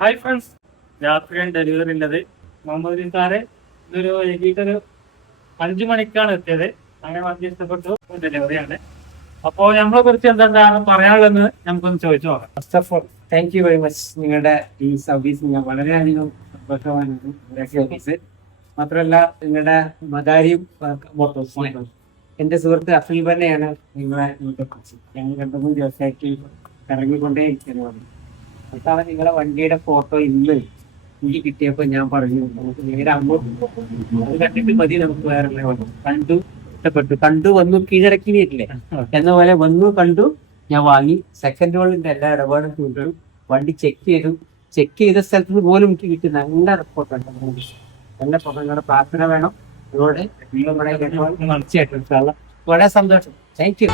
Hi friends, രാത്രിയാണ് delivery ഉള്ളത്. Muhammad sir ഇതൊരു വൈകിട്ടൊരു 5 മണിക്കാണ് എത്തിയത്. അങ്ങനെ വണ്ടി ഇഷ്ടപ്പെട്ടു, ഡെലിവറിയാണ്. അപ്പോൾ നമ്മളെ കുറിച്ച് എന്താണ് പറയാനുള്ളതെന്ന് നമുക്കൊന്ന് ചോദിച്ചു നോക്കാം. First of all thank you very much. നിങ്ങളുടെ ഈ സർവീസ് ഞാൻ വളരെയധികം സന്തോഷമാണ്. സർവീസ് മാത്രമല്ല, നിങ്ങളുടെ മദാരിയും മോട്ടോഴ്സ്, എൻ്റെ സുഹൃത്ത് അഫീൽ തന്നെയാണ് നിങ്ങളെ കുറിച്ച് ഞങ്ങൾ 2-3 ദിവസമായിട്ട് ഇറങ്ങിക്കൊണ്ടേ ഇരിക്കുന്നത്. അതാണ് നിങ്ങളെ വണ്ടിയുടെ ഫോട്ടോ ഇന്ന് എനിക്ക് കിട്ടിയപ്പോൾ ഞാൻ പറഞ്ഞു നമുക്ക് നേരെ അങ്ങോട്ട് അത് കണ്ടിട്ട് മതി, നമുക്ക് വേറെ കണ്ടു, ഇഷ്ടപ്പെട്ടു, കണ്ടു, വന്നു, കീഴടക്കിയിട്ടില്ലേ എന്ന പോലെ വന്നു, കണ്ടു, ഞാൻ വാങ്ങി. സെക്കൻഡ് ഹോളിന്റെ എല്ലാ ഇടപാടും കൊണ്ടു വണ്ടി ചെക്ക് ചെയ്ത സ്ഥലത്ത് നിന്ന് പോലും എനിക്ക് കിട്ടി നല്ല റിപ്പോർട്ടുണ്ട്. നല്ല നിങ്ങളുടെ പ്രാർത്ഥന വേണം. അതോടെ തീർച്ചയായിട്ടും വളരെ സന്തോഷം. Thank you.